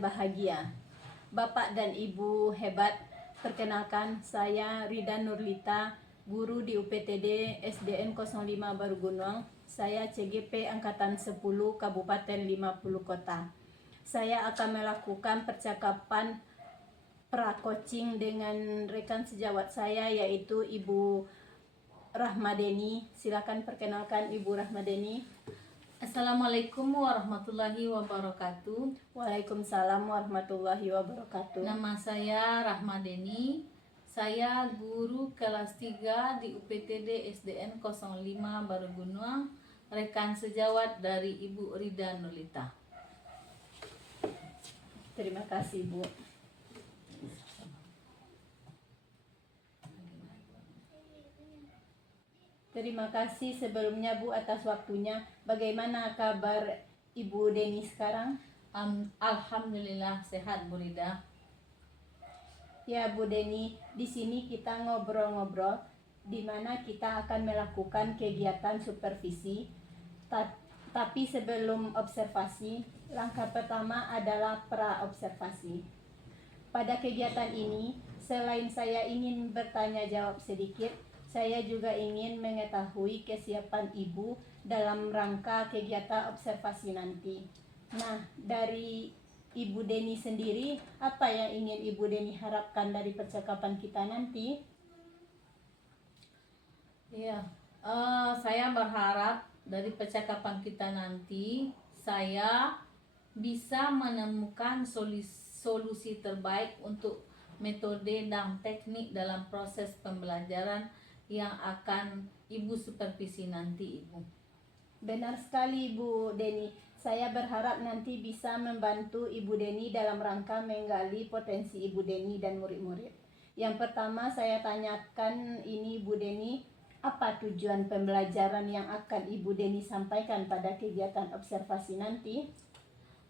dengan bahagia. Bapak dan Ibu hebat, perkenalkan saya Rida Nurlita, guru di UPTD SDN 05 Barugunuang. Saya CGP Angkatan 10 Kabupaten 50 Kota. Saya akan melakukan percakapan pra-coaching dengan rekan sejawat saya yaitu Ibu Rahmadeni. Silakan perkenalkan Ibu Rahmadeni. Assalamualaikum warahmatullahi wabarakatuh. Waalaikumsalam warahmatullahi wabarakatuh. Nama saya Rahmadeni. Saya guru kelas 3 di UPTD SDN 05 Barugunuang, rekan sejawat dari Ibu Rida Nurlita. Terima kasih, Bu. Terima kasih sebelumnya, Bu, atas waktunya. Bagaimana kabar Ibu Deni sekarang? Alhamdulillah sehat, Bu Rida. Ya, Bu Deni, di sini kita ngobrol-ngobrol di mana kita akan melakukan kegiatan supervisi. Tapi sebelum observasi, langkah pertama adalah pra-observasi. Pada kegiatan ini, selain saya ingin bertanya jawab sedikit, saya juga ingin mengetahui kesiapan Ibu dalam rangka kegiatan observasi nanti. Nah, dari Ibu Deni sendiri, apa yang ingin Ibu Deni harapkan dari percakapan kita nanti? Iya, saya berharap dari percakapan kita nanti saya bisa menemukan solusi terbaik untuk metode dan teknik dalam proses pembelajaran yang akan Ibu supervisi nanti, Ibu. Benar sekali, Ibu Deni. Saya berharap nanti bisa membantu Ibu Deni dalam rangka menggali potensi Ibu Deni dan murid-murid. Yang pertama saya tanyakan ini, Ibu Deni, apa tujuan pembelajaran yang akan Ibu Deni sampaikan pada kegiatan observasi nanti?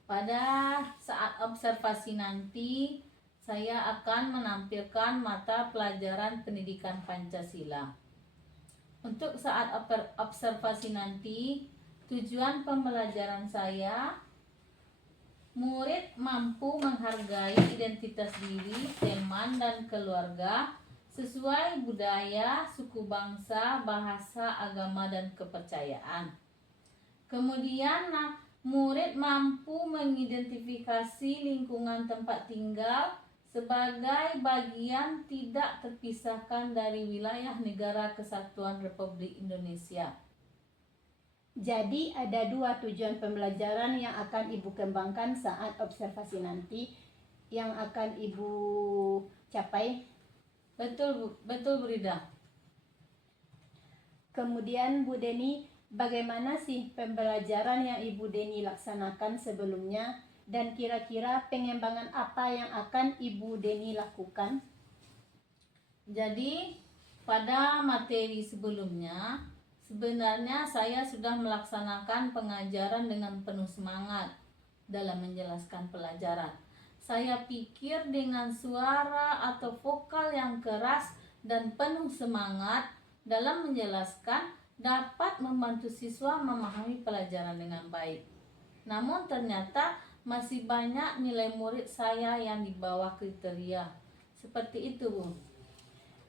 Pada saat observasi nanti, saya akan menampilkan mata pelajaran pendidikan Pancasila. Untuk saat observasi nanti, tujuan pembelajaran saya, murid mampu menghargai identitas diri, teman, dan keluarga sesuai budaya, suku bangsa, bahasa, agama, dan kepercayaan. Kemudian, murid mampu mengidentifikasi lingkungan tempat tinggal sebagai bagian tidak terpisahkan dari wilayah Negara Kesatuan Republik Indonesia. Jadi ada dua tujuan pembelajaran yang akan Ibu kembangkan saat observasi nanti yang akan Ibu capai. Betul Bu Rida. Kemudian Bu Deni, bagaimana sih pembelajaran yang Ibu Deni laksanakan sebelumnya dan kira-kira pengembangan apa yang akan Ibu Deni lakukan? Jadi pada materi sebelumnya sebenarnya saya sudah melaksanakan pengajaran dengan penuh semangat dalam menjelaskan pelajaran. Saya pikir dengan suara atau vokal yang keras dan penuh semangat dalam menjelaskan dapat membantu siswa memahami pelajaran dengan baik. Namun ternyata masih banyak nilai murid saya yang di bawah kriteria. Seperti itu, Bu.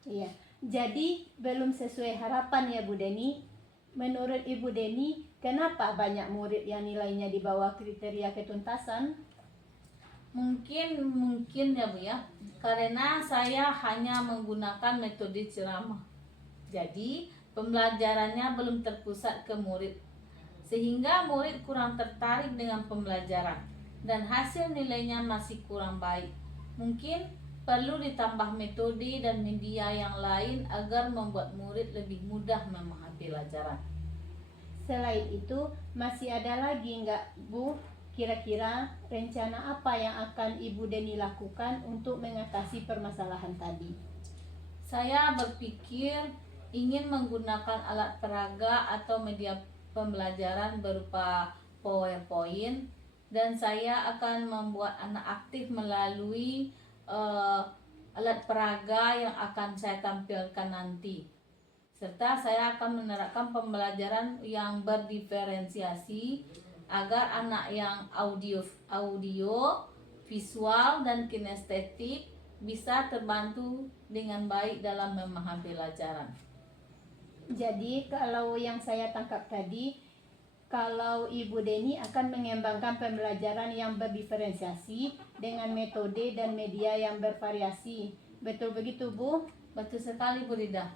Iya, jadi belum sesuai harapan ya, Bu Deni. Menurut Ibu Deni, kenapa banyak murid yang nilainya di bawah kriteria ketuntasan? Mungkin ya Bu ya, karena saya hanya menggunakan metode ceramah. Jadi pembelajarannya belum terpusat ke murid, sehingga murid kurang tertarik dengan pembelajaran dan hasil nilainya masih kurang baik. Mungkin perlu ditambah metode dan media yang lain agar membuat murid lebih mudah memahami pelajaran. Selain itu, masih ada lagi nggak, Bu? Kira-kira rencana apa yang akan Ibu Deni lakukan untuk mengatasi permasalahan tadi? Saya berpikir ingin menggunakan alat peraga atau media pembelajaran berupa PowerPoint, dan saya akan membuat anak aktif melalui alat peraga yang akan saya tampilkan nanti. Serta saya akan menerapkan pembelajaran yang berdiferensiasi agar anak yang audio visual dan kinestetik bisa terbantu dengan baik dalam memahami pelajaran. Jadi kalau yang saya tangkap tadi, kalau Ibu Deni akan mengembangkan pembelajaran yang berdiferensiasi dengan metode dan media yang bervariasi. Betul begitu, Bu? Betul sekali, Bu Rida.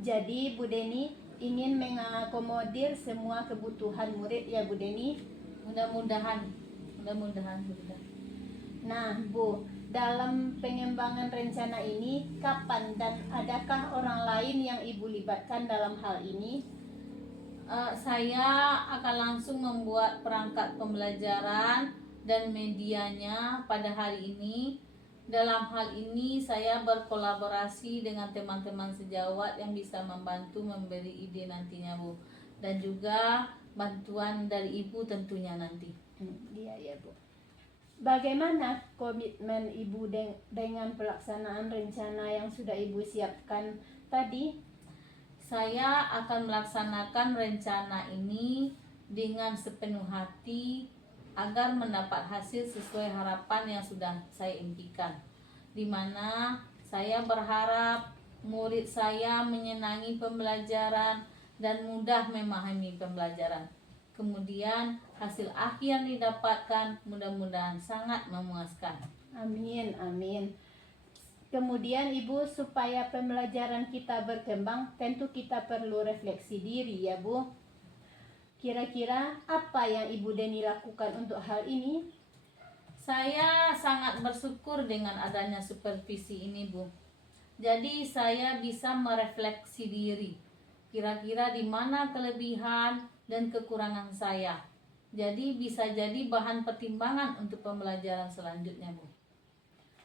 Jadi Bu Deni ingin mengakomodir semua kebutuhan murid ya Bu Deni. Mudah-mudahan Bu Rida. Nah Bu, dalam pengembangan rencana ini kapan dan adakah orang lain yang Ibu libatkan dalam hal ini? Saya akan langsung membuat perangkat pembelajaran dan medianya pada hari ini. Dalam hal ini saya berkolaborasi dengan teman-teman sejawat yang bisa membantu memberi ide nantinya, Bu. Dan juga bantuan dari Ibu tentunya nanti. Iya ya Bu. Bagaimana komitmen Ibu dengan pelaksanaan rencana yang sudah Ibu siapkan tadi? Saya akan melaksanakan rencana ini dengan sepenuh hati agar mendapat hasil sesuai harapan yang sudah saya impikan, di mana saya berharap murid saya menyenangi pembelajaran dan mudah memahami pembelajaran. Kemudian hasil akhir yang didapatkan mudah-mudahan sangat memuaskan. Amin, amin. Kemudian Ibu, supaya pembelajaran kita berkembang, tentu kita perlu refleksi diri ya Bu. Kira-kira apa yang Ibu Deni lakukan untuk hal ini? Saya sangat bersyukur dengan adanya supervisi ini, Bu. Jadi saya bisa merefleksi diri. Kira-kira di mana kelebihan dan kekurangan saya. Jadi bisa jadi bahan pertimbangan untuk pembelajaran selanjutnya, Bu.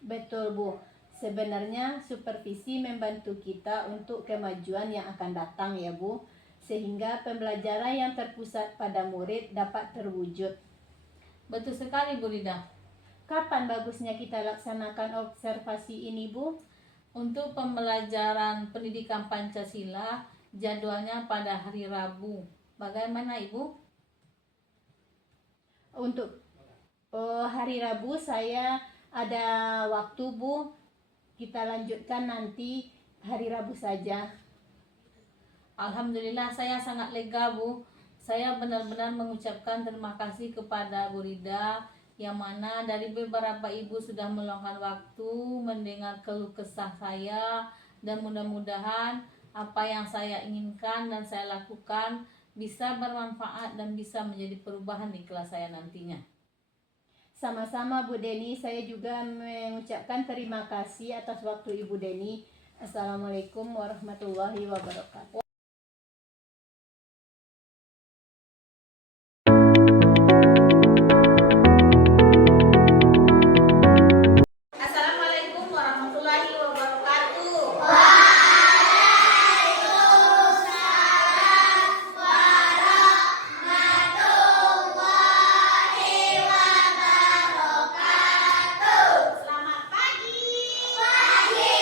Betul Bu. Sebenarnya supervisi membantu kita untuk kemajuan yang akan datang ya Bu, sehingga pembelajaran yang terpusat pada murid dapat terwujud. Betul sekali, Bu Rida. Kapan bagusnya kita laksanakan observasi ini Bu? Untuk pembelajaran pendidikan Pancasila, jadwalnya pada hari Rabu. Bagaimana Ibu? Untuk hari Rabu saya ada waktu Bu. Kita lanjutkan nanti hari Rabu saja. Alhamdulillah saya sangat lega Bu. Saya benar-benar mengucapkan terima kasih kepada Bu Rida, yang mana dari beberapa ibu sudah meluangkan waktu mendengar keluh kesah saya, dan mudah-mudahan apa yang saya inginkan dan saya lakukan bisa bermanfaat dan bisa menjadi perubahan di kelas saya nantinya. Sama-sama Bu Deni, saya juga mengucapkan terima kasih atas waktu Ibu Deni. Assalamualaikum warahmatullahi wabarakatuh. Assalamualaikum warahmatullahi wabarakatuh. Selamat pagi. Pagi.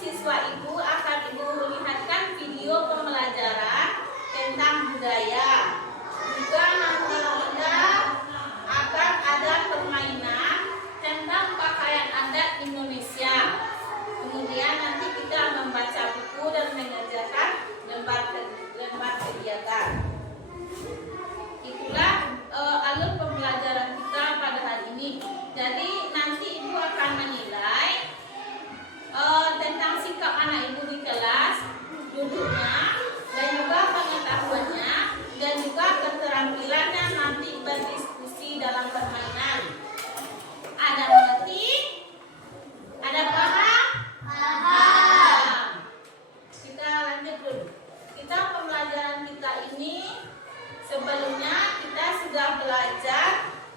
siswa Ibu akan Ibu lihatkan video pembelajaran tentang budaya. Juga nanti kita akan ada permainan tentang pakaian adat Indonesia. Kemudian nanti kita membaca buku dan mengerjakan lembar kegiatan. Itulah alur pembelajaran kita pada hari ini. Jadi nanti Ibu akan menilai tentang sikap anak Ibu di kelas, duduknya, dan juga pengetahuannya, dan juga keterampilannya nanti berdiskusi dalam permainan. Ada mengerti? Ada paham? Paham. Kita lanjut dulu. Kita pembelajaran kita ini sebelumnya kita sudah belajar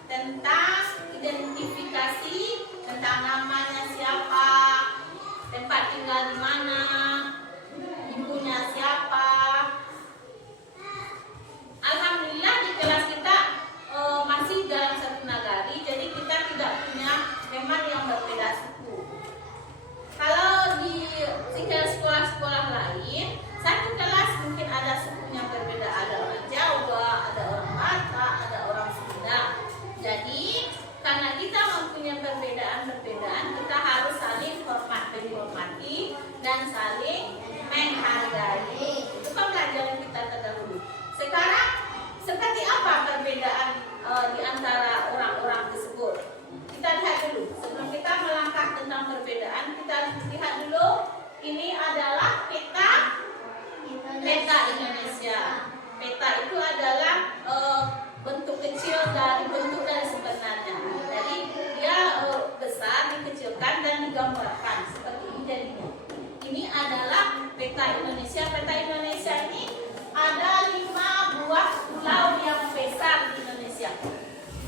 tentang identifikasi, tentang namanya siapa, tempat tinggal di mana, ibunya siapa. Alhamdulillah di kelas kita masih dalam satu nagari, jadi kita tidak punya teman yang berbeda suku. Kalau di sekolah-sekolah lain, satu kelas mungkin ada sukunya berbeda, ada orang Jawa, ada orang Batak, ada orang Sunda. Jadi karena kita mempunyai perbedaan-perbedaan, kita harus saling menghormati dan saling menghargai. Itu pembelajaran kita terdahulu. Sekarang seperti apa perbedaan di antara orang-orang tersebut? Kita lihat dulu. Sebelum kita melangkah tentang perbedaan, kita lihat dulu. Ini adalah peta Indonesia. Peta itu adalah bentuk kecil dari bentuk dari sebenarnya. Jadi dia besar, dikecilkan dan digambarkan seperti ini jadinya. Ini adalah peta Indonesia. Peta Indonesia ini ada 5 buah pulau yang besar di Indonesia.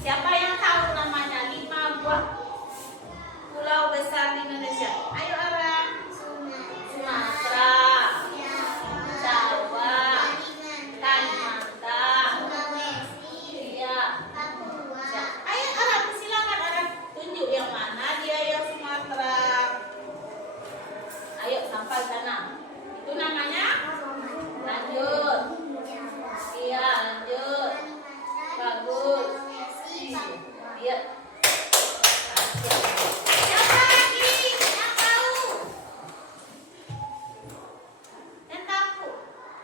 Siapa yang tahu namanya 5 buah pulau besar di Indonesia? Ayo orang. Sumatera, Jawa, Kalimantan, iya. Ayo orang, silakan orang tunjuk yang mana dia yang Sumatera. Ayo sampai sana. Itu namanya? Lanjut. Iya, lanjut. Bagus. Iya. Siapa lagi yang tahu tentang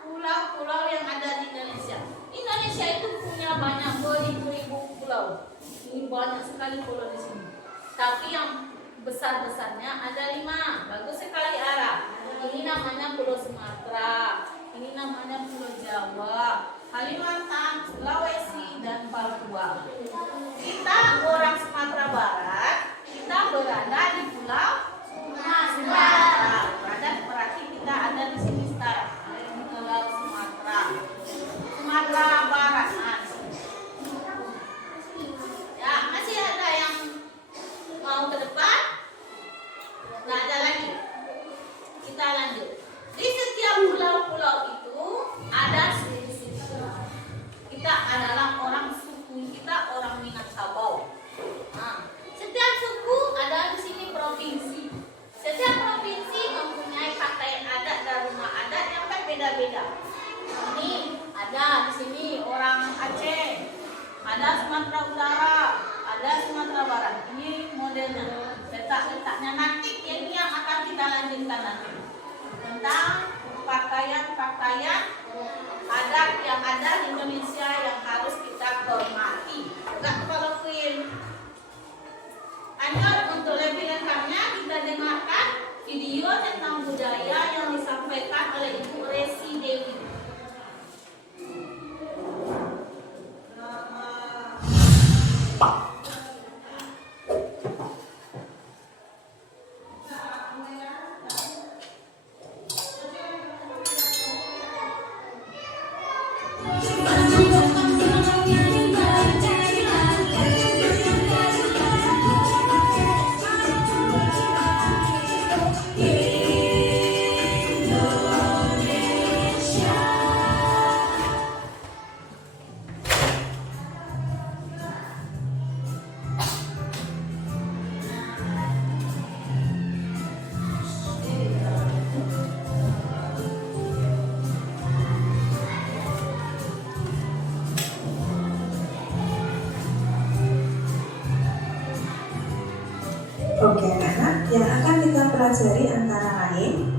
pulau-pulau yang ada di Indonesia? Indonesia itu punya banyak beribu-ribu pulau. Ini banyak sekali pulau di sini. Tapi yang besar-besarnya ada 5. Bagus sekali Ara. Ini namanya Pulau Sumatera. Ini namanya Pulau Jawa, Kalimantan, Sulawesi, dan Papua. Kita orang Sumatera Barat, kita berada di Pulau Sumatera. Berarti kita ada di sini sekarang, di Pulau Sumatera. Sumatera Barat. Ya, masih ada yang mau ke depan? Nggak ada lagi. Kita lanjut. Di setiap pulau-pulau itu ada suku-suku. Kita adalah orang suku, kita orang Minangkabau. Nah, setiap suku ada di sini provinsi. Setiap provinsi mempunyai pakaian adat dan rumah adat yang berbeda-beda. Ini ada di sini orang Aceh, ada Sumatera Utara, ada Sumatera Barat. Ini modelnya, letak-letaknya nanti ini yang akan kita lanjutkan nanti tentang pakaian-pakaian adat yang ada di Indonesia yang harus kita hormati. Enggak kalau Queen. Lanjut, untuk lebih lengkapnya kita dengarkan video tentang budaya yang disampaikan oleh Ibu Resi Dewi. Thank you. Oke anak-anak, yang akan kita pelajari antara lain,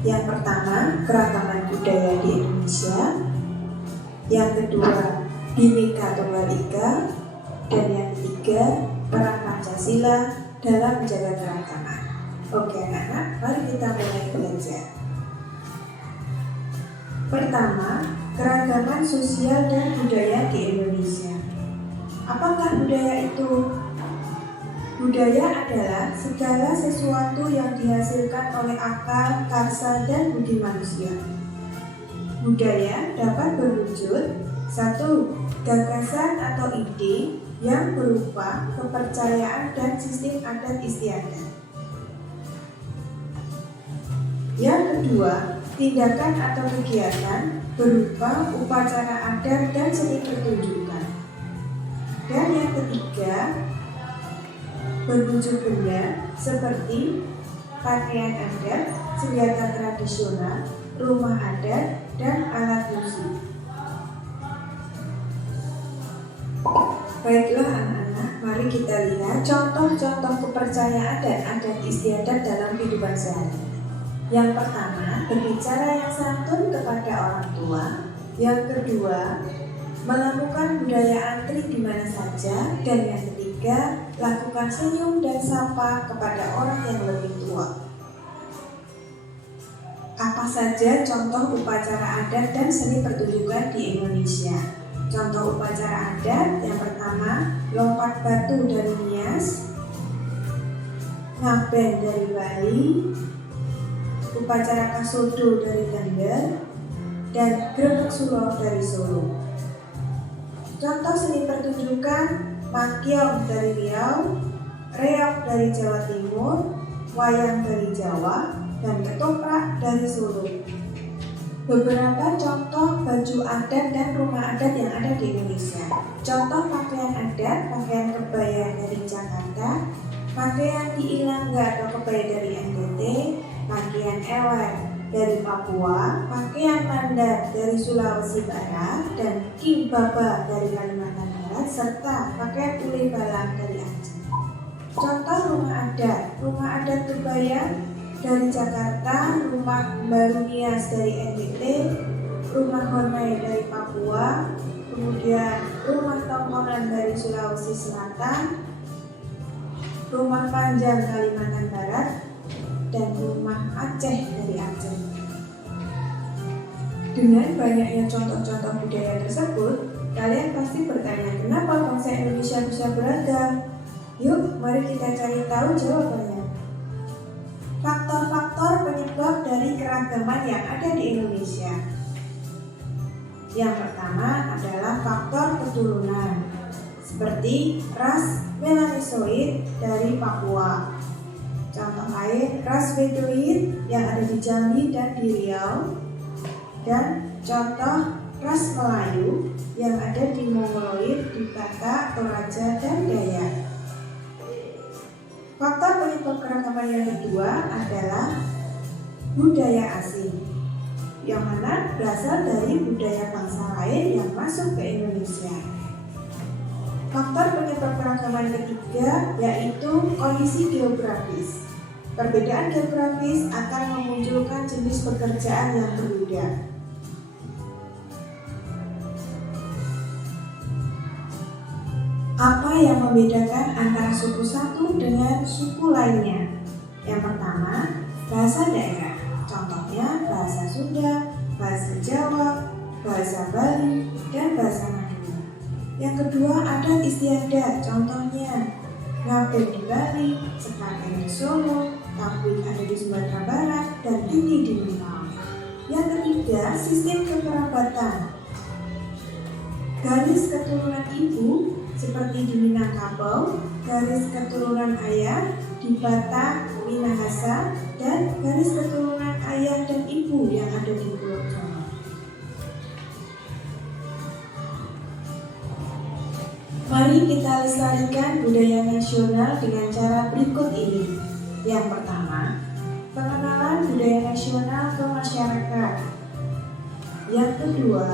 yang pertama keragaman budaya di Indonesia, yang kedua Bhinneka Tunggal Ika, dan yang ketiga peran Pancasila dalam menjaga keragaman. Oke anak-anak, mari kita mulai belajar. Pertama, keragaman sosial dan budaya di Indonesia. Apakah budaya itu? Budaya adalah segala sesuatu yang dihasilkan oleh akal, karsa, dan budi manusia. Budaya dapat berwujud 1. Gagasan atau ide yang berupa kepercayaan dan sistem adat istiadat. Yang kedua, tindakan atau kegiatan berupa upacara adat dan seni pertunjukan. Dan yang ketiga, berwujud benda seperti pakaian adat, senjata tradisional, rumah adat, dan alat musik. Baiklah anak-anak, mari kita lihat contoh-contoh kepercayaan dan adat istiadat dalam kehidupan sehari-hari. Yang pertama, berbicara yang santun kepada orang tua. Yang kedua, melakukan budaya antri di mana saja. Dan yang ketiga, lakukan senyum dan sapa kepada orang yang lebih tua. Apa saja contoh upacara adat dan seni pertunjukan di Indonesia? Contoh upacara adat yang pertama, lompat batu dari Nias, ngaben dari Bali, upacara kasodo dari Tengger, dan grebek sulo dari Solo. Contoh seni pertunjukan, makyong dari Riau, reok dari Jawa Timur, wayang dari Jawa, dan ketoprak dari Solo. Beberapa contoh baju adat dan rumah adat yang ada di Indonesia. Contoh pakaian adat, pakaian kebaya dari Jakarta, pakaian diilangga atau kebaya dari NTT, pakaian ewer dari Papua, pakaian mandar dari Sulawesi Barat, dan kimbaba dari Kalimantan Barat, serta pakaian ule balang dari Aceh. Contoh rumah adat Tubayan dari Jakarta, rumah Baru Nias dari NTT, rumah Honai dari Papua, kemudian rumah Tongkongan dari Sulawesi Selatan, rumah Panjang Kalimantan Barat, dan rumah Aceh dari Aceh. Dengan banyaknya contoh-contoh budaya tersebut, kalian pasti bertanya, kenapa bangsa Indonesia bisa beragam? Yuk, mari kita cari tahu jawabannya. Faktor-faktor penyebab dari keragaman yang ada di Indonesia. Yang pertama adalah faktor keturunan, seperti ras Melanosoid dari Papua. Contoh lain, ras Bedoid yang ada di Jambi dan di Riau, dan contoh ras Melayu yang ada di Mongoloid, di Batak, Toraja, dan Dayak. Faktor penyebab keragaman yang kedua adalah budaya asing, yang mana berasal dari budaya bangsa lain yang masuk ke Indonesia. Faktor penyebab keragaman ketiga yaitu kondisi geografis. Perbedaan geografis akan memunculkan jenis pekerjaan yang berbeda. Apa yang membedakan antara suku satu dengan suku lainnya? Yang pertama, bahasa daerah. Contohnya bahasa Sunda, bahasa Jawa, bahasa Bali, dan bahasa Madura. Yang kedua, adat istiadat. Contohnya ngaben di Bali, sekaten di Solo, tampil ada di Sumatera Barat, dan titi di Minang. Yang ketiga, sistem kekerabatan. Garis keturunan ibu seperti di Minangkabau, garis keturunan ayah di Batak, Minahasa, dan garis keturunan ayah dan ibu yang ada di Pulau Jawa. Mari kita lestarikan budaya nasional dengan cara berikut ini. Yang pertama, pengenalan budaya nasional ke masyarakat. Yang kedua,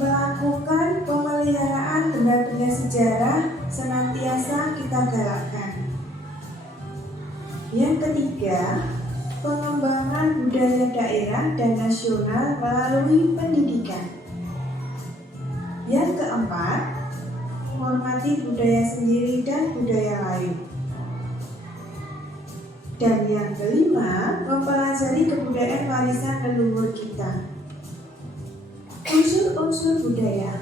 melakukan pemeliharaan benda-benda sejarah senantiasa kita galakkan. Yang ketiga, pengembangan budaya daerah dan nasional melalui pendidikan. Yang keempat, menghormati budaya sendiri dan budaya lain. Dan yang kelima, mempelajari kebudayaan warisan leluhur kita. Unsur-unsur budaya.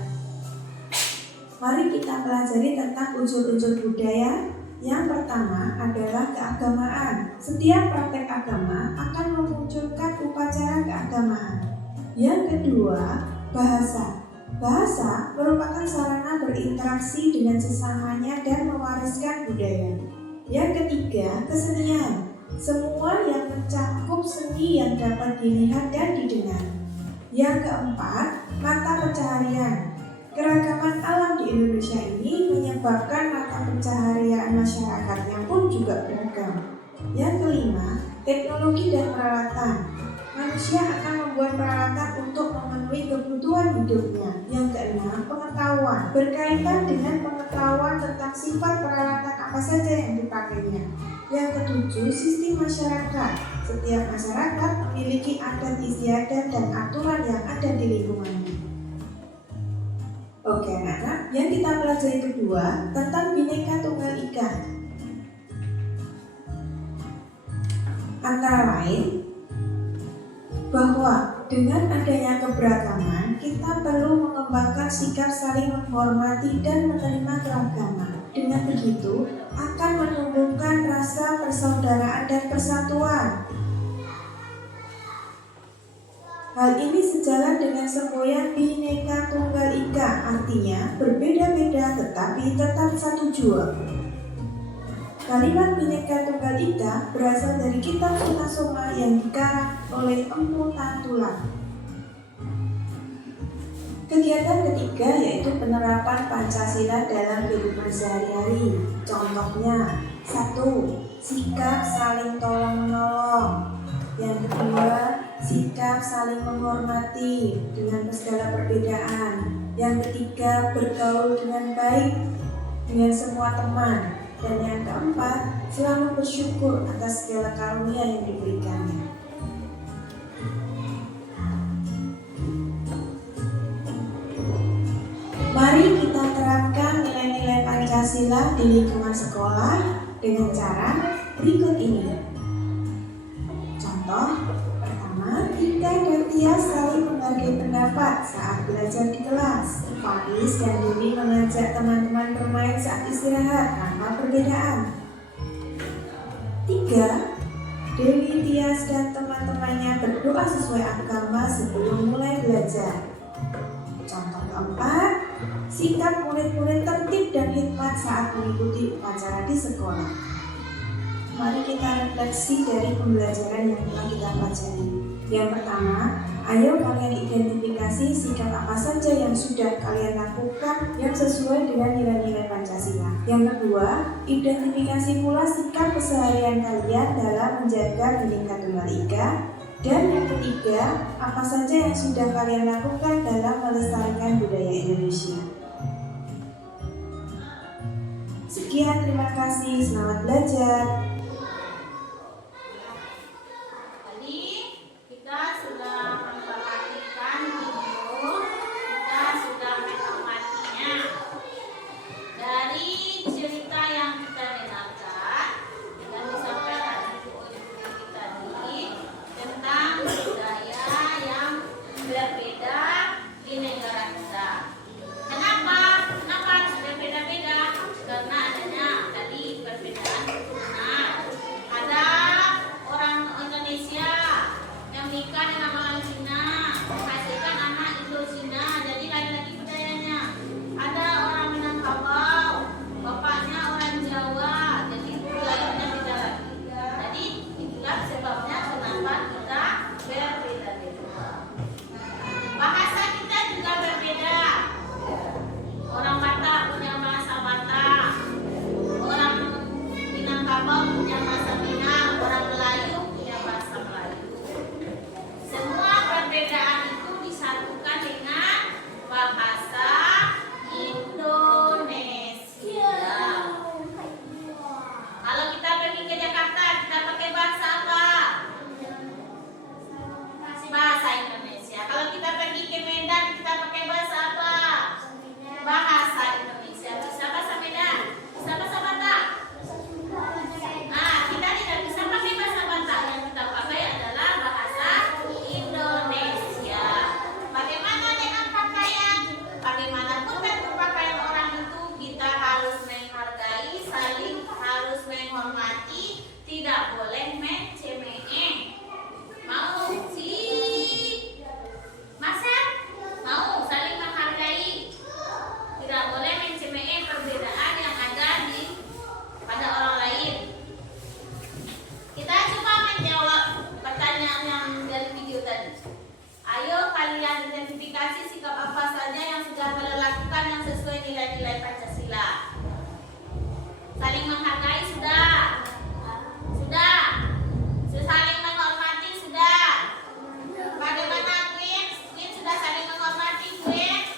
Mari kita pelajari tentang unsur-unsur budaya. Yang pertama adalah keagamaan. Setiap praktek agama akan memunculkan upacara keagamaan. Yang kedua, bahasa. Bahasa merupakan sarana berinteraksi dengan sesamanya dan mewariskan budaya. Yang ketiga, kesenian. Semua yang mencakup seni yang dapat dilihat dan didengar. Yang keempat, mata pencaharian. Keragaman alam di Indonesia ini menyebabkan mata pencaharian masyarakatnya pun juga beragam. Yang kelima, teknologi dan peralatan. Manusia akan membuat peralatan untuk memenuhi kebutuhan hidupnya. Yang keenam, pengetahuan. Berkaitan dengan pengetahuan tentang sifat peralatan apa saja yang dipakainya. Yang ketujuh, sistem masyarakat. Setiap masyarakat memiliki adat istiadat dan aturan yang ada di lingkungannya. Oke anak-anak, yang kita pelajari kedua tentang Bhinneka Tunggal Ika. Antara lain, bahwa dengan adanya keberagaman, kita perlu mengembangkan sikap saling menghormati dan menerima keragaman. Dengan begitu, akan menumbuhkan rasa persaudaraan dan persatuan. Hal ini sejalan dengan semboyan Bhinneka Tunggal Ika, artinya berbeda-beda tetapi tetap satu jua. Kalimat Bhinneka Tunggal Ika berasal dari kitab Sutasoma yang dikarang oleh Empu Tantulak. Kegiatan ketiga yaitu penerapan Pancasila dalam kehidupan sehari-hari. Contohnya, 1. Sikap saling tolong-menolong. Yang kedua, sikap saling menghormati dengan segala perbedaan. Yang ketiga, bergaul dengan baik dengan semua teman. Dan yang keempat, selalu bersyukur atas segala karunia yang diberikannya. Mari kita terapkan nilai-nilai Pancasila di lingkungan sekolah dengan cara berikut ini. Contoh pertama, Ika dan Tias saling menghargai pendapat saat belajar di kelas. Faris dan Dewi mengajak teman-teman bermain saat istirahat tanpa perbedaan. 3. Dewi, Tias, dan teman-temannya berdoa sesuai agama sebelum mulai belajar. Contoh keempat, sikap murid-murid tertib dan hikmat saat mengikuti upacara di sekolah. Mari kita refleksi dari pembelajaran yang telah kita pelajari. Yang pertama, ayo kalian identifikasi sikap apa saja yang sudah kalian lakukan yang sesuai dengan nilai-nilai Pancasila. Yang kedua, identifikasi pula sikap keseharian kalian dalam menjaga Bhinneka Tunggal Ika. Dan yang ketiga, apa saja yang sudah kalian lakukan dalam melestarikan budaya Indonesia. Sekian, terima kasih, selamat belajar. Ayo kalian identifikasi sikap apa saja yang sudah kalian lakukan yang sesuai nilai-nilai Pancasila. Saling menghargai sudah. Sudah. Saling menghormati sudah. Bagaimana Queen? Queen sudah saling menghormati Queen?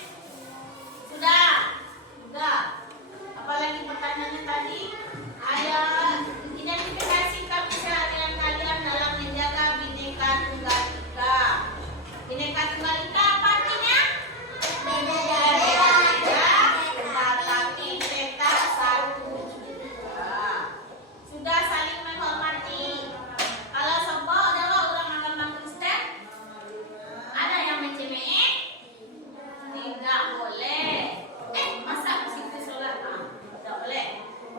Sudah. Sudah. Apalagi pertanyaannya tadi? Ayo identifikasi sikap keseharian kalian dalam menjaga Bhinneka Tunggal Ika. Bhinneka Tunggal Ika apa artinya? Beda-beda, tetapi kita satu. Sudah saling menghormati. Kalau sopo adalah orang agama Kristen, ada yang mencemeh? Tidak boleh. Masa situ sholat? Tidak boleh.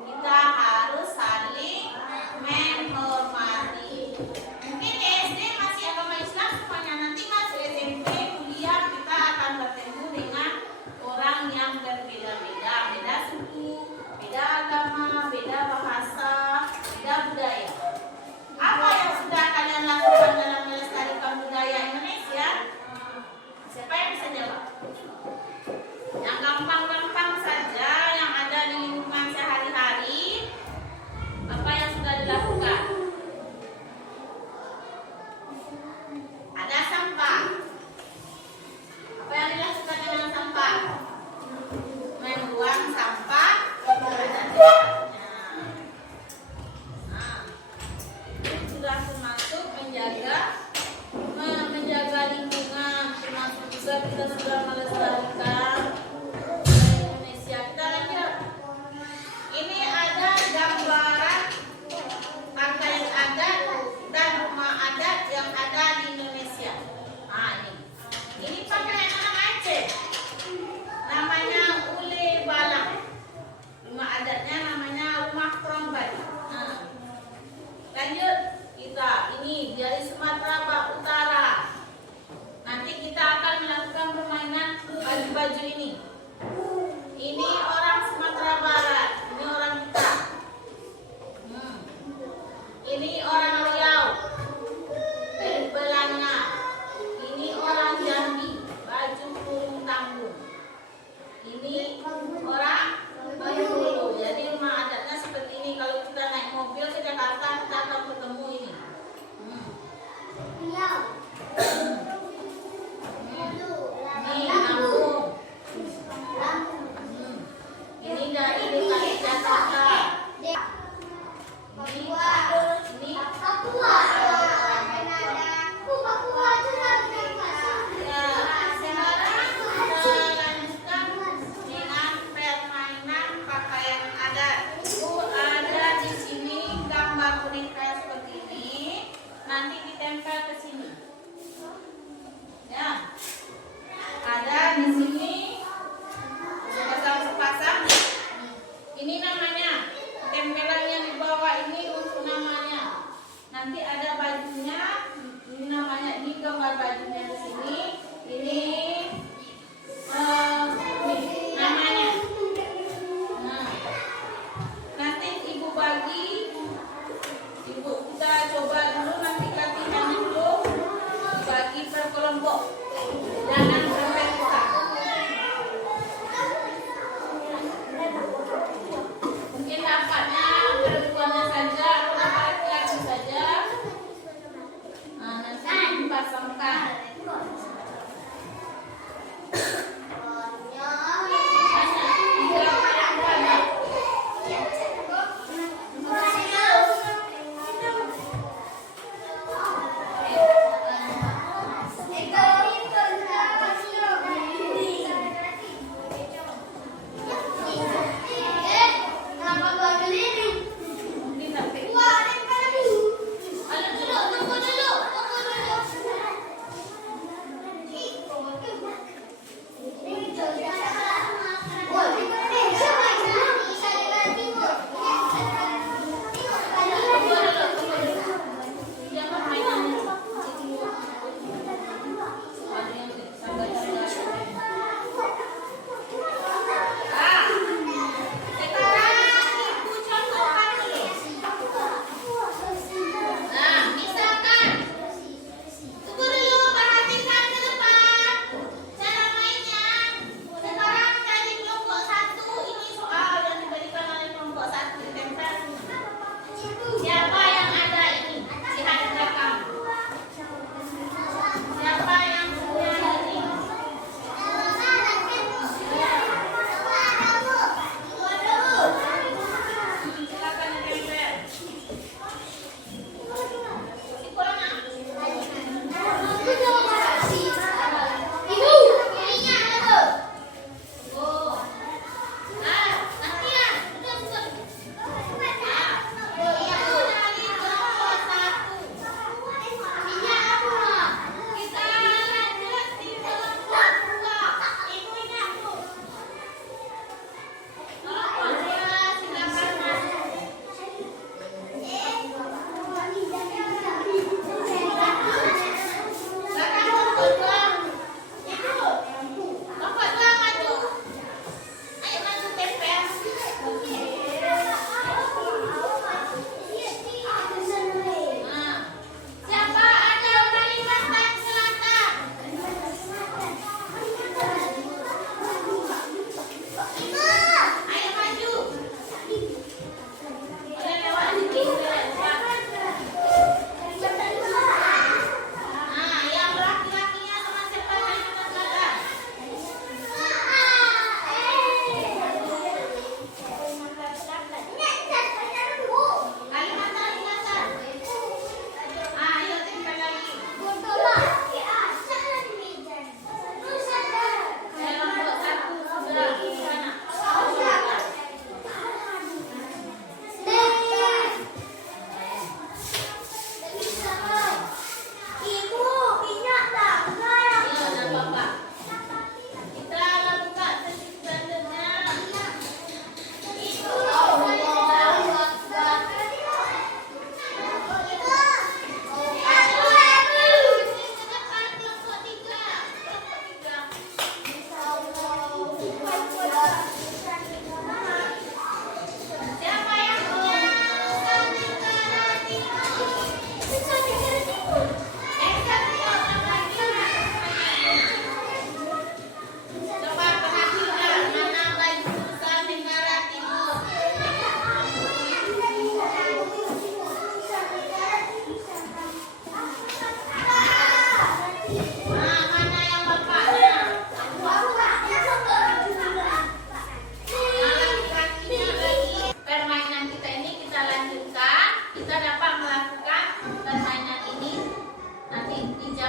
Kita harus saling menghormati. Mungkin di SD masih agama Islam semuanya, nanti masuk SMP, kuliah kita akan bertemu dengan orang yang berbeda-beda, beda suku, beda agama, beda bahasa, beda budaya. Apa yang sudah kalian lakukan dalam melestarikan budaya Indonesia? Siapa yang bisa jawab? Yang gampang-gampang saja, yang ada di lingkungan sehari-hari. Apa yang sudah dilakukan? Ada sampah. Apa yang dilakukan dengan sampah? Membuang sampah pada tempatnya. Nah, itu sudah termasuk menjaga lingkungan, termasuk juga kita sudah melestarikan Indonesia. Kita lanjut. Ini ada gambaran pakaian adat dan rumah adat yang ada di Indonesia. Nah, ini pakaian anak Aceh. Namanya ule balang. Rumah adatnya namanya rumah Krombai. Nah, lanjut kita. Ini dari Sumatera Utara. Nanti kita akan melakukan permainan baju-baju ini. Ini orang Sumatera Barat. Ini orang kita. Ini orang Riau. Dari Belanga. Ini orang Jambi. Baju kurung tanggung. Ini orang Bengkulu. Jadi rumah adatnya seperti ini. Kalau kita naik mobil ke Jakarta, kita akan ketemu ini. Ini Lampung. Ini dari DKI Jakarta. Ini Papua. Ya, sekarang kita lanjutkan dengan permainan pakaian adat. Itu ada di sini gambar boneka seperti ini. Nanti ditempel ke sini. Ya. Ada di sini sepasang. Ini namanya, tempelan yang di bawah ini untuk namanya. Nanti ada bajunya, ini namanya, ini gambar bajunya di sini. Ini namanya. Nah, nanti ibu bagi, ibu kita coba dulu, nanti latihannya dulu, bagi per kelompok. Jangan sampai rusak. Mungkin dapatnya perempuannya saja atau dapat laki-laki saja. Nah, nanti dipasangkan.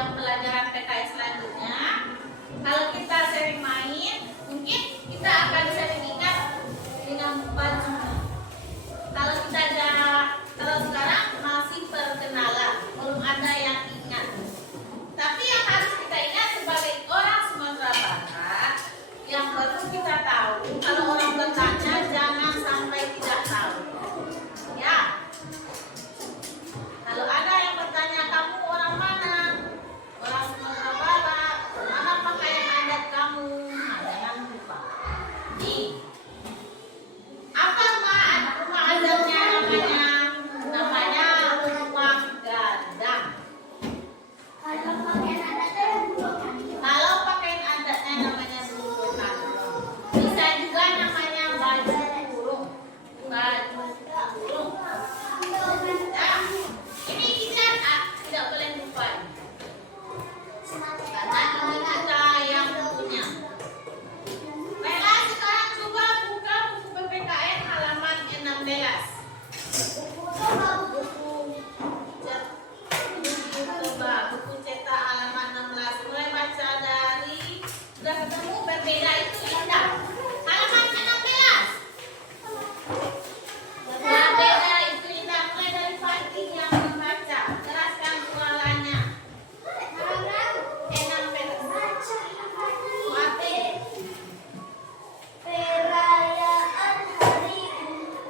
jam pelajaran PKS selanjutnya. Kalau kita sering main, mungkin kita akan sering ingat dengan baju. Kalau sekarang masih perkenalan, belum ada yang ingat. Tapi yang harus kita ingat sebagai orang Sumatera Barat, yang perlu kita tahu, kalau orang bertanya jangan sampai tidak tahu. Ya. Kalau ada yang bertanya, kamu orang mana? Orang Sumatera Barat. Mana pakaian adat kamu? Nah, jangan lupa. Nih, apa rumah adatnya namanya? Namanya rumah gadang. Kalau pakaian adatnya namanya bulu kandung. Bisa juga namanya baju kurung. Baju kurung. Nah, ini kita tidak boleh lupa. Karena ini kita yang punya. Baiklah, sekarang coba buka buku PPKN halaman 16. Buku cetak halaman 16. Mulai baca dari sudah ketemu berbeda itu indah. Halaman 16. Berbeda itu indah. Mulai dari Fatih yang membaca. Keraskan suaranya. 16. Fatih. Perayaan Hari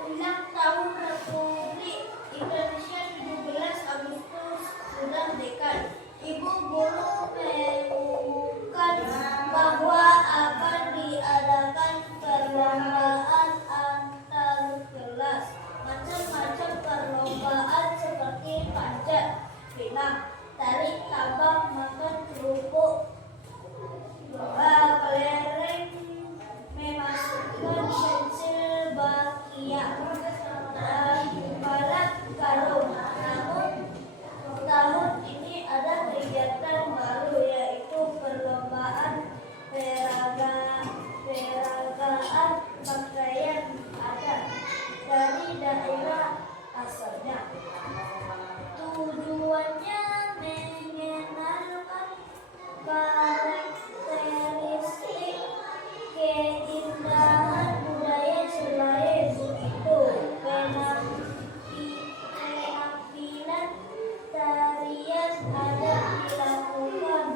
Ulang Tahun Republik Indonesia 17 Agustus sudah dekat. Ibu guru mengumumkan bahwa akan diadakan perlombaan antar kelas. Macam-macam perlombaan seperti panjat pinang, tarik tambang, makan kerupuk, kelereng, memasukkan pensil bakia, balap karung. Namun tahun ini ada kegiatan baru, yaitu perlombaan peragaan pakaian adat dari daerah asalnya. Tujuannya mengenalkan karakteristik keindahan budaya selain itu. Penampilan tarian adat dilakukan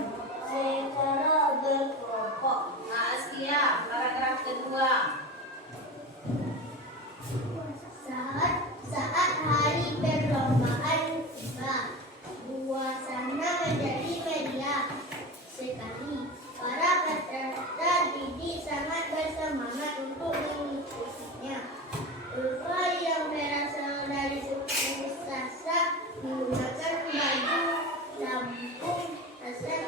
secara berkelompok. Nah, Askia, paragraf kedua. Saat hari perlombaan tiba, suasana menjadi meriah sekali. Para peserta didik sangat bersemangat untuk mengikutinya. Ulfa yang berasal dari suku Sasak menggunakan baju lampung. Hasan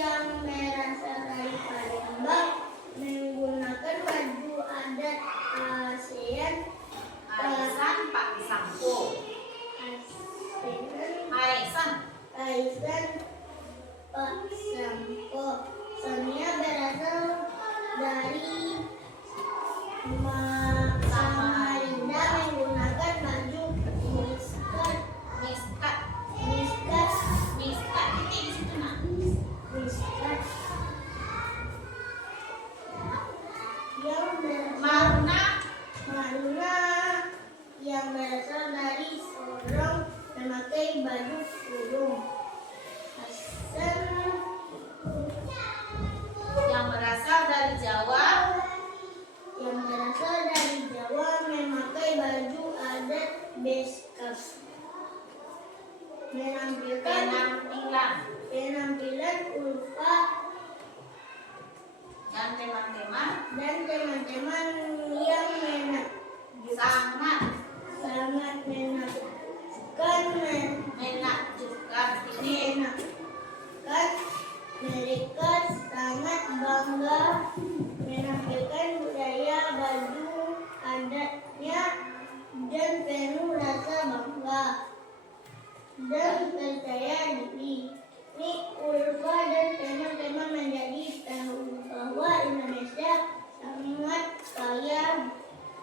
yang berasal dari Palembang menggunakan baju adat ASEAN. Aisan Pak Sampo. Aisan. Pak Sampo. Sonia berasal dari Samarinda menggunakan baju miskat. Miskat. Miskat. Miskat. Ini di situ nak. Miskat. Yang Maruna yang berasal dari Sorong memakai baju kurung. Hasan Yang berasal dari Jawa. memakai baju adat beskap. Penampilan Ulfa Dan teman-teman dan teman-teman yang sangat menakjubkan. ini. Mereka sangat bangga menampilkan budaya baju adatnya dan penuh rasa bangga dan percaya diri. Ini Ulfa dan teman-teman menjadi tahu bahwa Indonesia sangat kaya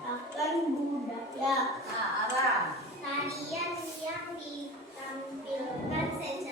akan budaya. Nah, Ara. Tarian yang ditampilkan secara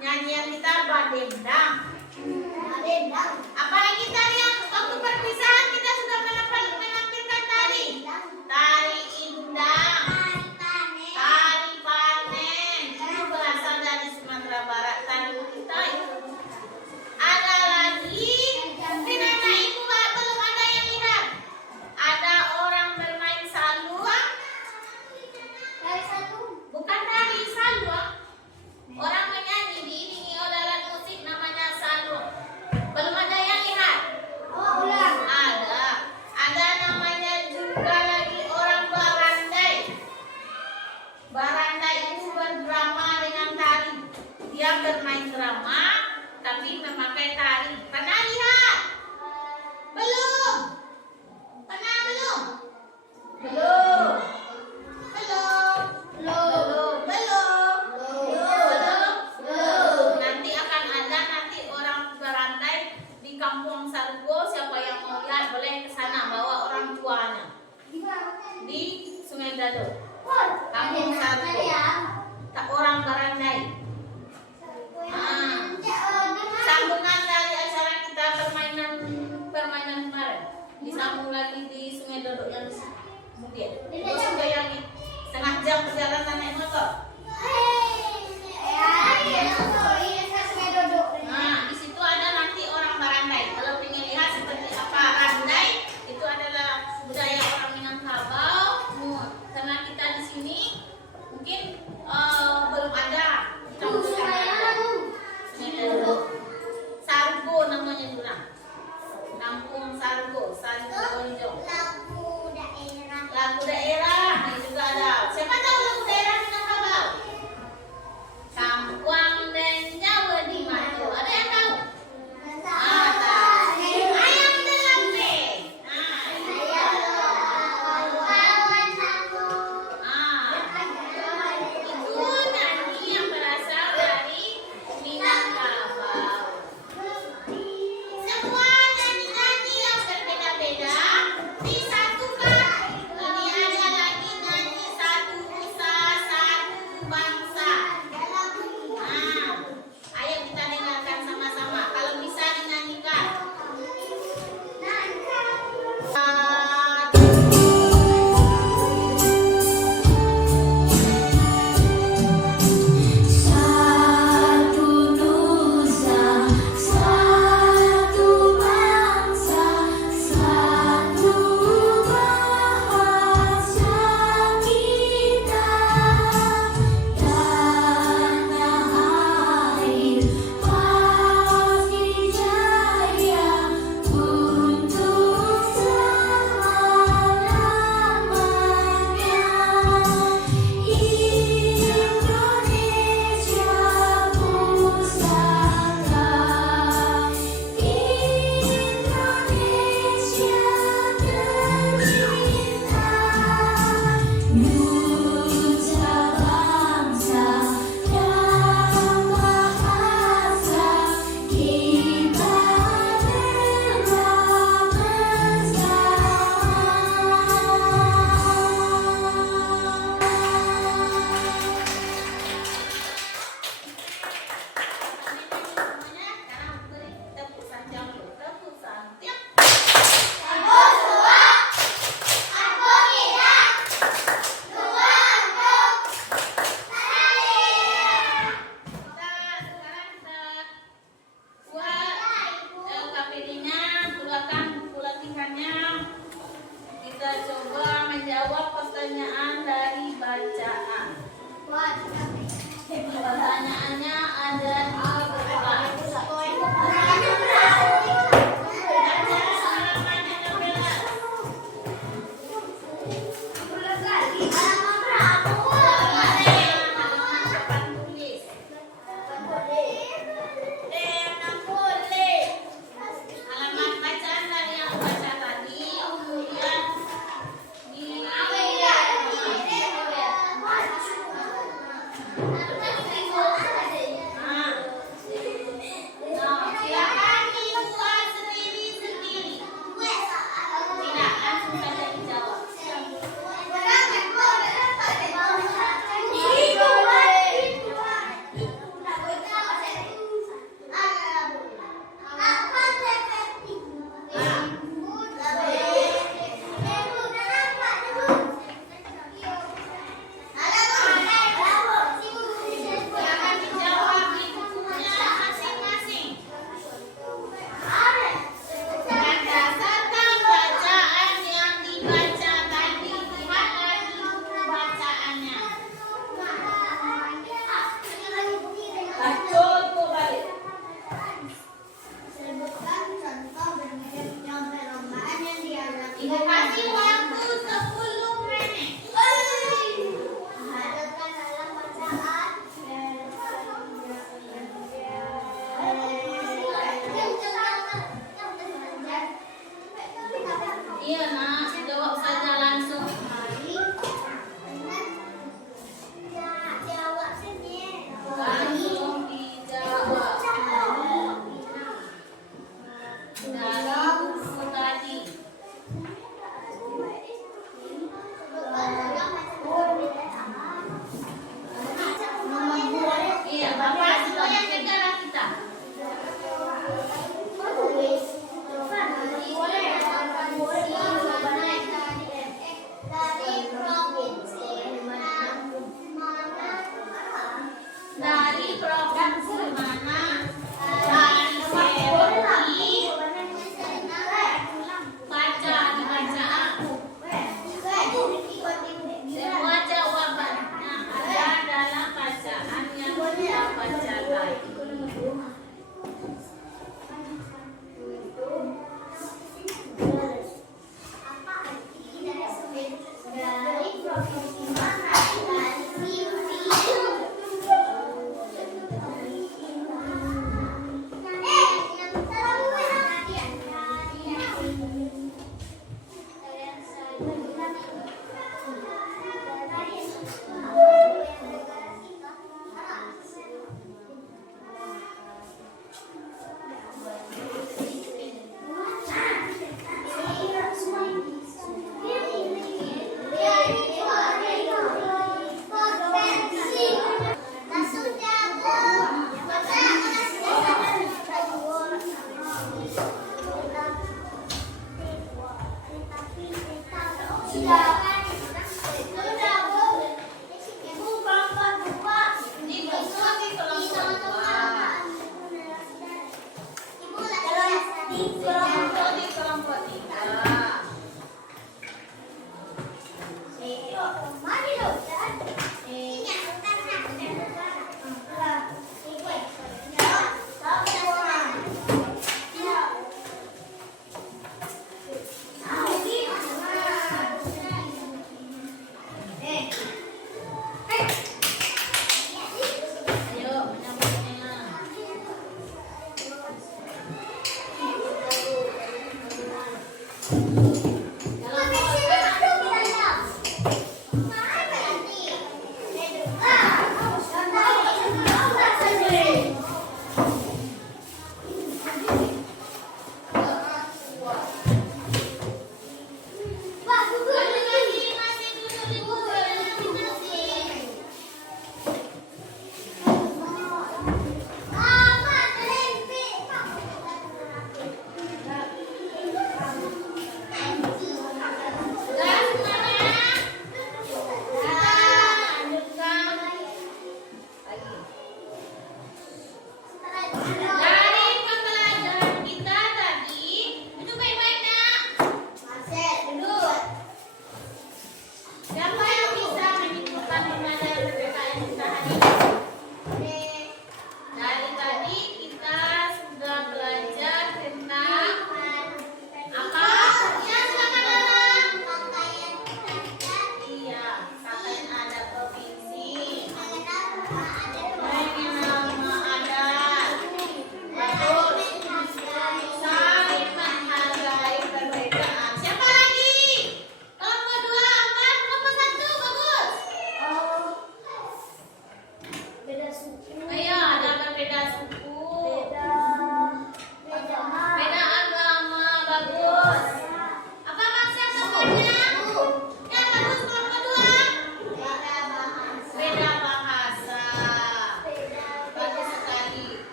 nyanyian kita badendang. Badendang. Apalagi tadi yang waktu perpisahan kita sudah menampilkan tari. Tari indang, tari panen. Itu berasal dari Sumatera Barat. Tari kita itu. Ada lagi, mungkin anak ibu belum ada yang lihat. Ada orang bermain saluang. Dari satu. Bukan tari saluang. Orang menyanyi diiringi oleh alat musik namanya saluang. Belum ada yang lihat? Oh, ulang. Ada. Ada namanya juga lagi orang barandai. Barandai itu berdrama dengan tari. Dia bermain drama tapi memakai tari. Pernah lihat? Belum? Pernah belum? Belum. Belum. Belum. Belum. Belum. Nanti akan ada orang barandai di Kampung Sarugo. Siapa yang mau lihat boleh ke sana bawa orang tuanya. Di Sungai Dado. Kampung Sarugo. Tak orang barandai. Coba balik. Sebutkan contoh berbagai perlombaan yang diadakan. Kasih waktu 10 menit. Hadapkan dalam bacaan. Iya nak, jawab saja langsung. Jawab sini. Langsung dijawab. Dalam buku tadi. Iya, Bapak semua yang negara kita. Dari provinsi mana? Dari provinsi mana? Dari Seoli. Baca dibaca. Semua jawabannya ada dalam bacaan yang kita baca tadi. Apa arti dari provinsi mana? Dari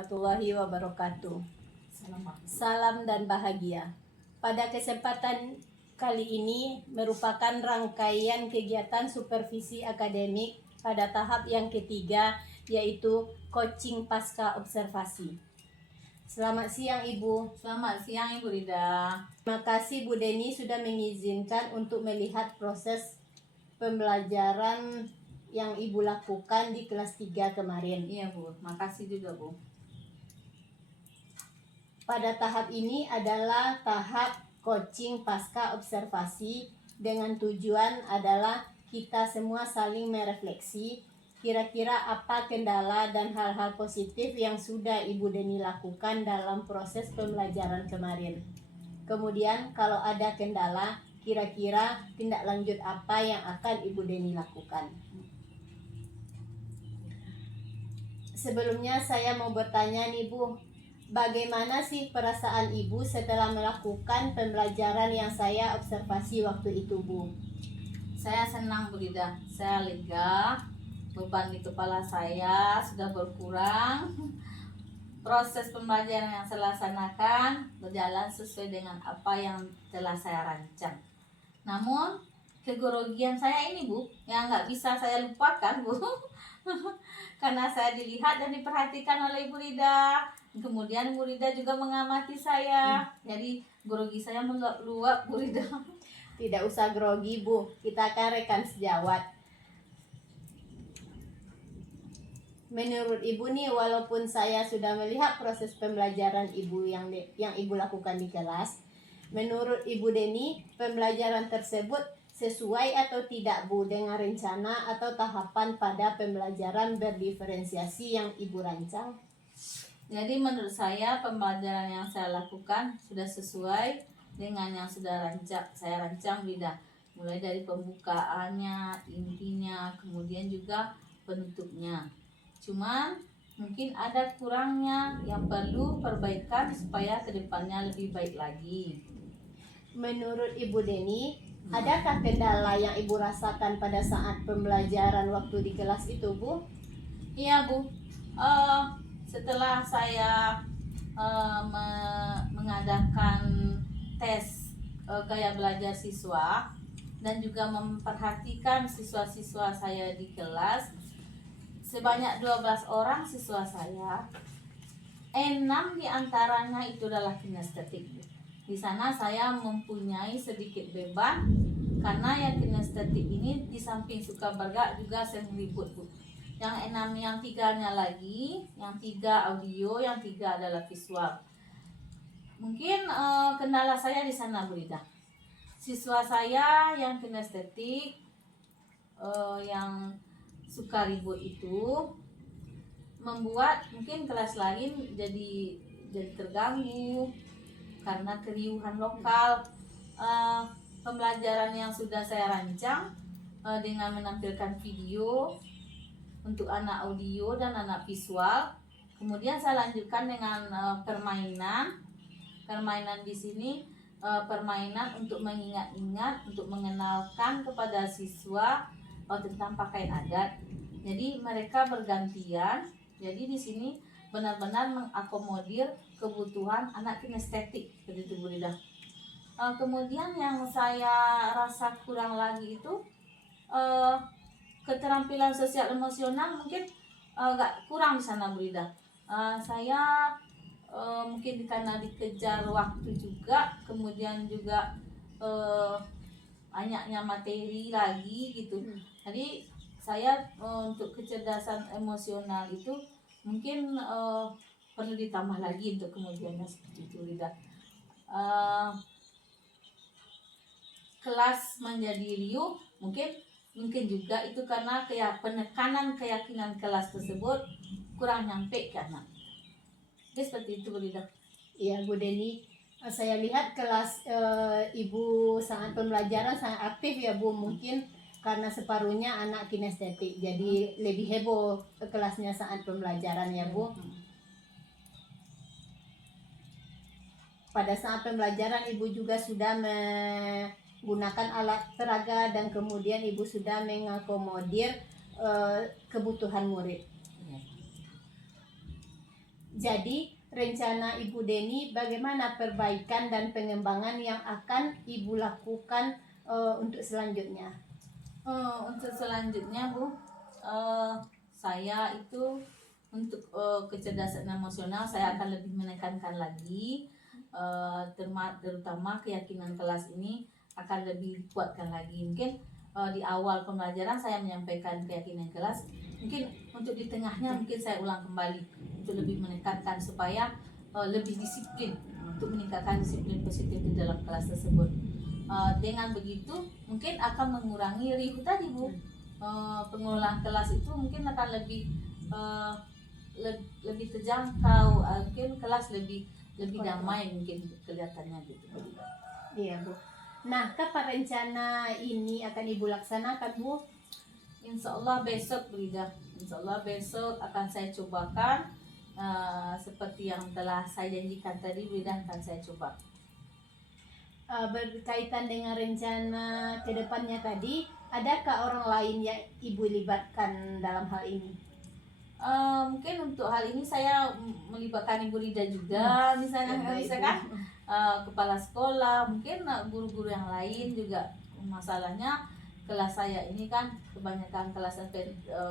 warahmatullahi wabarakatuh. Selamat. Salam dan bahagia. Pada kesempatan kali ini merupakan rangkaian kegiatan supervisi akademik pada tahap yang ketiga, yaitu coaching pasca observasi. Selamat siang Ibu. Selamat siang Ibu Rida. Terima kasih Bu Deni sudah mengizinkan untuk melihat proses pembelajaran yang Ibu lakukan di kelas 3 kemarin. Iya Bu, makasih juga Bu. Pada tahap ini adalah tahap coaching pasca observasi dengan tujuan adalah kita semua saling merefleksi kira-kira apa kendala dan hal-hal positif yang sudah Ibu Deni lakukan dalam proses pembelajaran kemarin. Kemudian kalau ada kendala, kira-kira tindak lanjut apa yang akan Ibu Deni lakukan. Sebelumnya saya mau bertanya nih Bu, bagaimana sih perasaan Ibu setelah melakukan pembelajaran yang saya observasi waktu itu Bu? Saya senang Bu Rida, saya lega, beban di kepala saya sudah berkurang. Proses pembelajaran yang saya laksanakan berjalan sesuai dengan apa yang telah saya rancang. Namun kegrogian saya ini Bu, yang nggak bisa saya lupakan Bu, karena saya dilihat dan diperhatikan oleh Ibu Rida. Kemudian Bu Rida juga mengamati saya, jadi grogi saya meluap Bu Rida. Tidak usah grogi Bu, kita kan rekan sejawat. Menurut Ibu nih, walaupun saya sudah melihat proses pembelajaran Ibu yang Ibu lakukan di kelas, menurut Ibu Deni, pembelajaran tersebut sesuai atau tidak Bu dengan rencana atau tahapan pada pembelajaran berdiferensiasi yang Ibu rancang? Jadi menurut saya pembelajaran yang saya lakukan sudah sesuai dengan yang sudah saya rancang Bida. Mulai dari pembukaannya, intinya, kemudian juga penutupnya. Cuman mungkin ada kurangnya yang perlu perbaikan supaya kedepannya lebih baik lagi. Menurut Ibu Deni, adakah kendala yang Ibu rasakan pada saat pembelajaran waktu di kelas itu Bu? Iya Bu, setelah saya mengadakan tes gaya belajar siswa dan juga memperhatikan siswa-siswa saya di kelas, sebanyak 12 orang siswa saya, 6 diantaranya itu adalah kinestetik. Di sana saya mempunyai sedikit beban karena yang kinestetik ini di samping suka bergerak juga sering ribut Bu. Yang 6 yang 3-nya lagi, yang 3 audio, yang 3 adalah visual. Mungkin kendala saya di sana Bu Rida. Siswa saya yang kinestetik, yang suka ribut itu membuat mungkin kelas lain jadi terganggu karena keriuhan lokal. Pembelajaran yang sudah saya rancang dengan menampilkan video untuk anak audio dan anak visual, kemudian saya lanjutkan dengan permainan di sini, permainan untuk mengingat-ingat, untuk mengenalkan kepada siswa tentang pakaian adat. Jadi mereka bergantian. Jadi di sini benar-benar mengakomodir kebutuhan anak kinestetik begitu Bu Rida. Kemudian yang saya rasa kurang lagi itu keterampilan sosial emosional mungkin agak kurang di sana Bu Rida. Saya mungkin karena dikejar waktu juga, kemudian juga banyaknya materi lagi gitu. Jadi saya untuk kecerdasan emosional itu mungkin perlu ditambah lagi untuk kemudiannya seperti itu Rida. Kelas menjadi riuh mungkin juga itu karena penekanan keyakinan kelas tersebut kurang nyampe ke anak. Jadi seperti itu Bu Rida. Iya Bu Deni, saya lihat kelas Ibu sangat pembelajaran sangat aktif ya Bu, mungkin karena separuhnya anak kinestetik jadi lebih heboh kelasnya saat pembelajaran ya Bu. Pada saat pembelajaran Ibu juga sudah menggunakan alat peraga dan kemudian Ibu sudah mengakomodir kebutuhan murid. Jadi rencana Ibu Deni bagaimana perbaikan dan pengembangan yang akan Ibu lakukan untuk selanjutnya? Untuk selanjutnya Bu, saya itu untuk kecerdasan emosional saya akan lebih menekankan lagi, terutama keyakinan kelas ini akan lebih kuatkan lagi. Mungkin di awal pembelajaran saya menyampaikan keyakinan kelas, mungkin untuk di tengahnya mungkin saya ulang kembali untuk lebih menekankan supaya lebih disiplin, untuk meningkatkan disiplin positif di dalam kelas tersebut. Dengan begitu mungkin akan mengurangi riuh tadi Bu. Pengelolaan kelas itu mungkin akan lebih terjangkau, mungkin kelas lebih damai mungkin kelihatannya gitu. Iya Bu. Nah, kapan rencana ini akan Ibu laksanakan Bu? Insya Allah besok Bu Ida. Insya Allah besok akan saya cobakan, seperti yang telah saya janjikan tadi Bu Ida, akan saya coba. Berkaitan dengan rencana kedepannya tadi, adakah orang lain yang Ibu libatkan dalam hal ini? Mungkin untuk hal ini saya melibatkan Ibu Rida juga, misalnya kepala sekolah, mungkin guru-guru yang lain juga. Masalahnya kelas saya ini kan kebanyakan kelas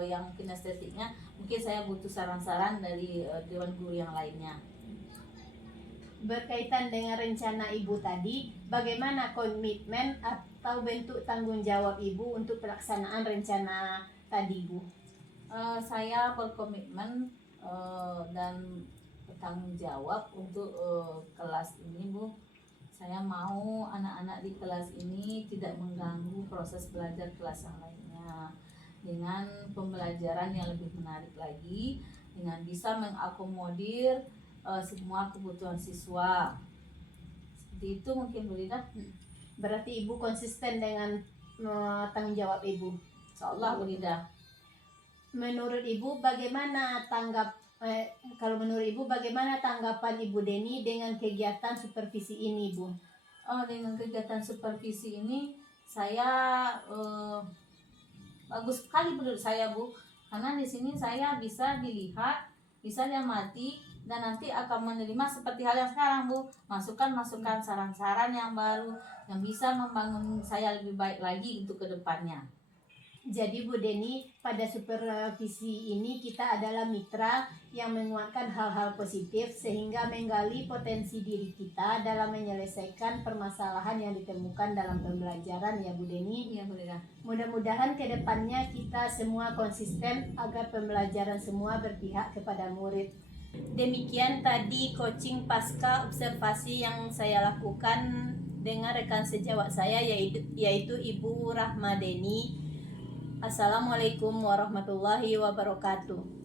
yang kinestetiknya, mungkin saya butuh saran-saran dari dewan guru yang lainnya. Berkaitan dengan rencana Ibu tadi, bagaimana komitmen atau bentuk tanggung jawab Ibu untuk pelaksanaan rencana tadi Bu? Saya berkomitmen dan bertanggung jawab untuk kelas ini Bu. Saya mau anak-anak di kelas ini tidak mengganggu proses belajar kelas yang lainnya, dengan pembelajaran yang lebih menarik lagi, dengan bisa mengakomodir semua kebutuhan siswa. Seperti itu mungkin Bu Rida. Berarti Ibu konsisten dengan tanggung jawab Ibu. Insyaallah Bu Rida. Menurut Ibu bagaimana kalau menurut Ibu bagaimana tanggapan Ibu Deni dengan kegiatan supervisi ini Bu? Dengan kegiatan supervisi ini saya bagus sekali menurut saya Bu, karena di sini saya bisa dilihat, bisa diamati, dan nanti akan menerima seperti hal yang sekarang Bu, masukan-masukan, saran-saran yang baru yang bisa membangun saya lebih baik lagi untuk kedepannya. Jadi Bu Deni, pada supervisi ini kita adalah mitra yang menguatkan hal-hal positif sehingga menggali potensi diri kita dalam menyelesaikan permasalahan yang ditemukan dalam pembelajaran ya Bu Deni. Iya Bu Rida. Mudah-mudahan kedepannya kita semua konsisten agar pembelajaran semua berpihak kepada murid. Demikian tadi coaching pasca observasi yang saya lakukan dengan rekan sejawat saya yaitu Ibu Rahma Deni. Assalamualaikum warahmatullahi wabarakatuh.